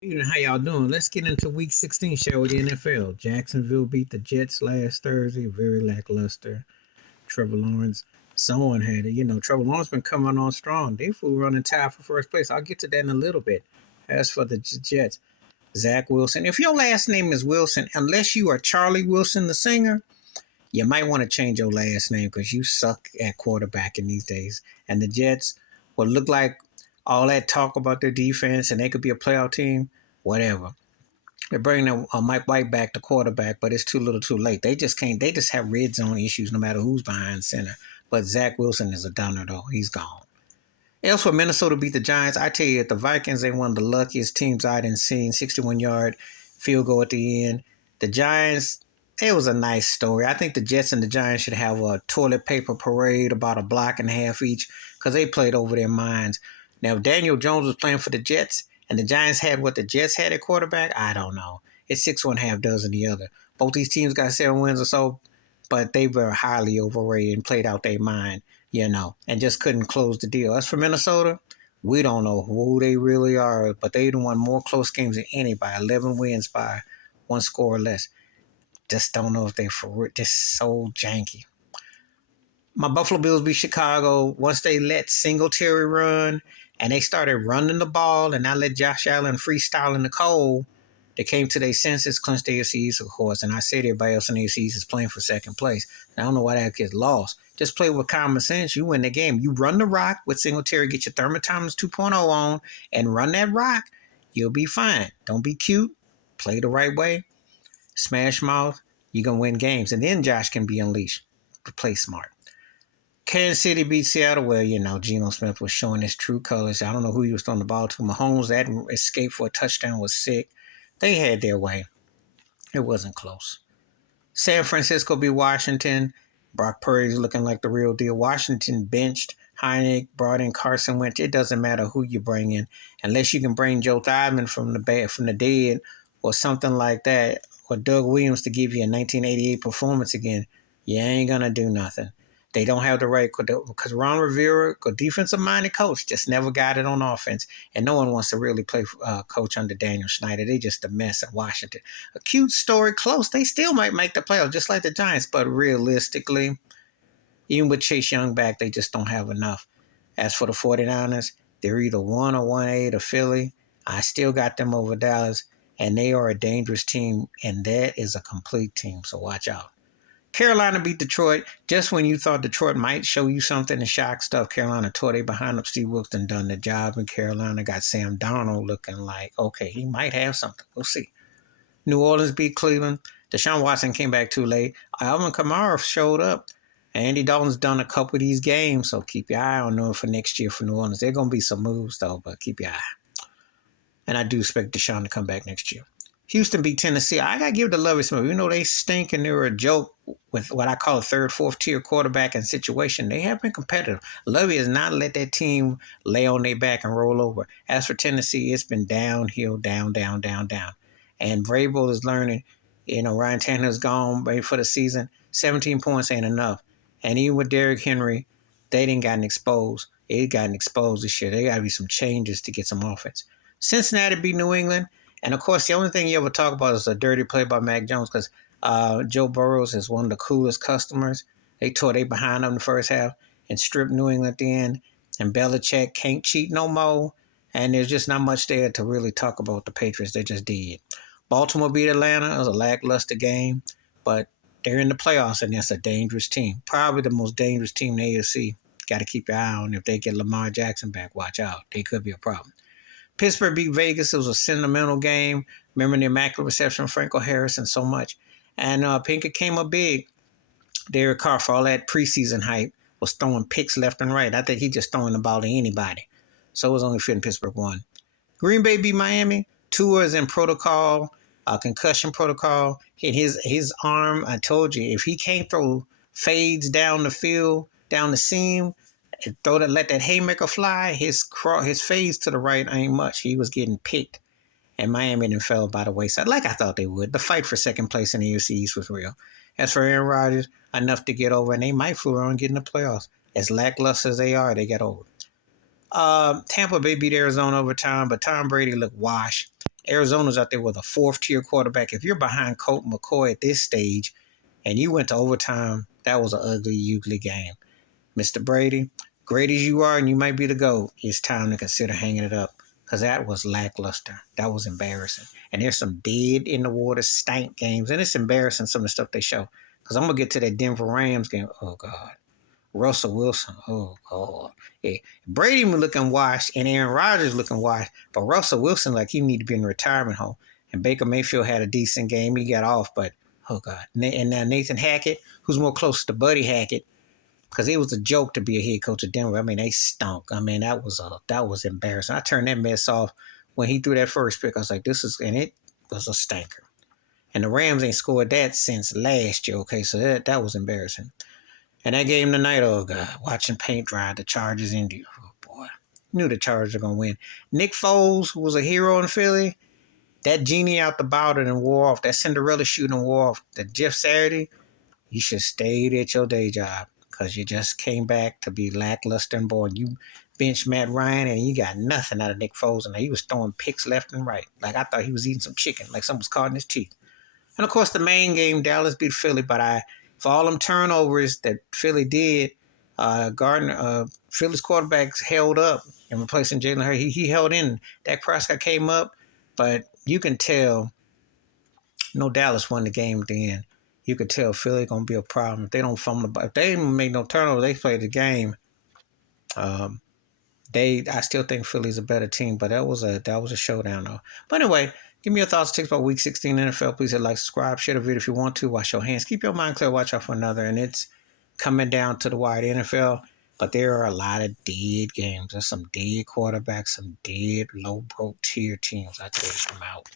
Evening, how y'all doing? Let's get into Week 16, shall we? The NFL. Jacksonville beat the Jets last Thursday, very lackluster. Trevor Lawrence, someone had it. Trevor Lawrence been coming on strong. They fool running tie for first place. I'll get to that in a little bit. As for the Jets, Zach Wilson. If your last name is Wilson, unless you are Charlie Wilson, the singer, you might want to change your last name because you suck at quarterback in these days. And the Jets will look like all that talk about their defense and they could be a playoff team, whatever. They're bringing Mike White back to quarterback, but it's too little too late. They just can't. They just have red zone issues no matter who's behind center. But Zach Wilson is a downer, though. He's gone. Elsewhere, Minnesota beat the Giants. I tell you, the Vikings, they one of the luckiest teams I didn't see. 61-yard field goal at the end. The Giants, it was a nice story. I think the Jets and the Giants should have a toilet paper parade about a block and a half each because they played over their minds. Now, if Daniel Jones was playing for the Jets and the Giants had what the Jets had at quarterback, I don't know. It's 6 1/2 dozen the other. Both these teams got 7 wins or so, but they were highly overrated and played out their mind, and just couldn't close the deal. As for Minnesota, we don't know who they really are, but they won more close games than anybody. 11 wins by one score or less. Just don't know if they for just so janky. My Buffalo Bills beat Chicago once they let Singletary run and they started running the ball and not let Josh Allen freestyle in the cold. They came to their senses, clinched the AFC East, of course, and I said everybody else in the AFC East is playing for second place. I don't know why that gets lost. Just play with common sense. You win the game. You run the rock with Singletary, get your Thermotimes 2.0 on, and run that rock. You'll be fine. Don't be cute. Play the right way. Smash mouth. You're going to win games. And then Josh can be unleashed. Play smart. Kansas City beat Seattle. Well, Geno Smith was showing his true colors. I don't know who he was throwing the ball to. Mahomes, that escape for a touchdown was sick. They had their way. It wasn't close. San Francisco beat Washington. Brock Purdy's looking like the real deal. Washington benched Heinicke, brought in Carson Wentz. It doesn't matter who you bring in, unless you can bring Joe Theismann from the dead or something like that, or Doug Williams to give you a 1988 performance again. You ain't gonna do nothing. They don't have the right, because Ron Rivera, a defensive-minded coach, just never got it on offense. And no one wants to really play coach under Daniel Snyder. They just a mess at Washington. A cute story, close. They still might make the playoffs, just like the Giants. But realistically, even with Chase Young back, they just don't have enough. As for the 49ers, they're either 1 or 1A to Philly. I still got them over Dallas, and they are a dangerous team, and that is a complete team, so watch out. Carolina beat Detroit just when you thought Detroit might show you something and shock stuff. Carolina tore they behind up. Steve Wilkes done the job in Carolina. Got Sam Darnold looking like, okay, he might have something. We'll see. New Orleans beat Cleveland. Deshaun Watson came back too late. Alvin Kamara showed up. Andy Dalton's done a couple of these games, so keep your eye on them for next year for New Orleans. There are going to be some moves, though, but keep your eye. And I do expect Deshaun to come back next year. Houston beat Tennessee. I got to give it to Lovie Smith. They stink and they were a joke with what I call a third, fourth tier quarterback and situation. They have been competitive. Lovie has not let that team lay on their back and roll over. As for Tennessee, it's been downhill, down, down, down, down. And Vrabel is learning. Ryan Tannehill's gone ready for the season. 17 points ain't enough. And even with Derrick Henry, they didn't gotten exposed. They gotten exposed this year. There got to be some changes to get some offense. Cincinnati beat New England. And, of course, the only thing you ever talk about is a dirty play by Mac Jones because Joe Burrows is one of the coolest customers. They tore they behind them in the first half and stripped New England at the end. And Belichick can't cheat no more. And there's just not much there to really talk about the Patriots. They just did. Baltimore beat Atlanta. It was a lackluster game. But they're in the playoffs, and that's a dangerous team. Probably the most dangerous team in the AFC. Got to keep your eye on. If they get Lamar Jackson back, watch out. They could be a problem. Pittsburgh beat Vegas. It was a sentimental game. Remember the immaculate reception of Franco Harris and so much. And Pinkett came up big. Derek Carr, for all that preseason hype, was throwing picks left and right. I think he just throwing the ball to anybody. So it was only fitting Pittsburgh won. Green Bay beat Miami. Tua is in protocol, concussion protocol. Hit his arm. I told you, if he can't throw fades down the field, down the seam, and let that haymaker fly, his fades to the right ain't much. He was getting picked. And Miami then fell by the wayside, like I thought they would. The fight for second place in the AFC East was real. As for Aaron Rodgers, enough to get over, and they might fool around getting the playoffs. As lackluster as they are, they get over. Tampa Bay beat Arizona overtime, but Tom Brady looked washed. Arizona's out there with a fourth-tier quarterback. If you're behind Colt McCoy at this stage and you went to overtime, that was an ugly game. Mr. Brady, great as you are and you might be the GOAT, it's time to consider hanging it up because that was lackluster. That was embarrassing. And there's some dead-in-the-water stank games, and it's embarrassing some of the stuff they show because I'm going to get to that Denver Rams game. Oh, God. Russell Wilson. Oh, God. Yeah. Brady looking washed and Aaron Rodgers looking washed, but Russell Wilson like he need to be in a retirement home. And Baker Mayfield had a decent game. He got off, but, oh, God. And now Nathan Hackett, who's more close to Buddy Hackett, because it was a joke to be a head coach of Denver. I mean, they stunk. I mean, that was embarrassing. I turned that mess off when he threw that first pick. I was like, and it was a stinker. And the Rams ain't scored that since last year, okay? So that was embarrassing. And that game tonight, oh, God, watching paint dry, the Chargers Indy. Oh, boy. Knew the Chargers were going to win. Nick Foles, who was a hero in Philly, that genie out the bottle and wore off, that Cinderella shooting wore off, that Jeff Saturday, you should stayed at your day job because you just came back to be lackluster and bored. You benched Matt Ryan and you got nothing out of Nick Foles. And he was throwing picks left and right. Like I thought he was eating some chicken, like something was caught in his teeth. And, of course, the main game, Dallas beat Philly, but for all them turnovers that Philly did, Philly's quarterbacks held up and replacing Jalen Hurts. He held in. Dak Prescott came up, but you can tell, no, Dallas won the game at the end. You could tell Philly going to be a problem. If they don't fumble, if they didn't make no turnover, they play the game. I still think Philly's a better team, but that was a showdown though. But anyway, give me your thoughts and takes about Week 16 NFL. Please hit like, subscribe, share the video if you want to. Wash your hands. Keep your mind clear. Watch out for another. And it's coming down to the wire, the NFL. But there are a lot of dead games. There's some dead quarterbacks, some dead low broke tier teams. I tell you, I'm out.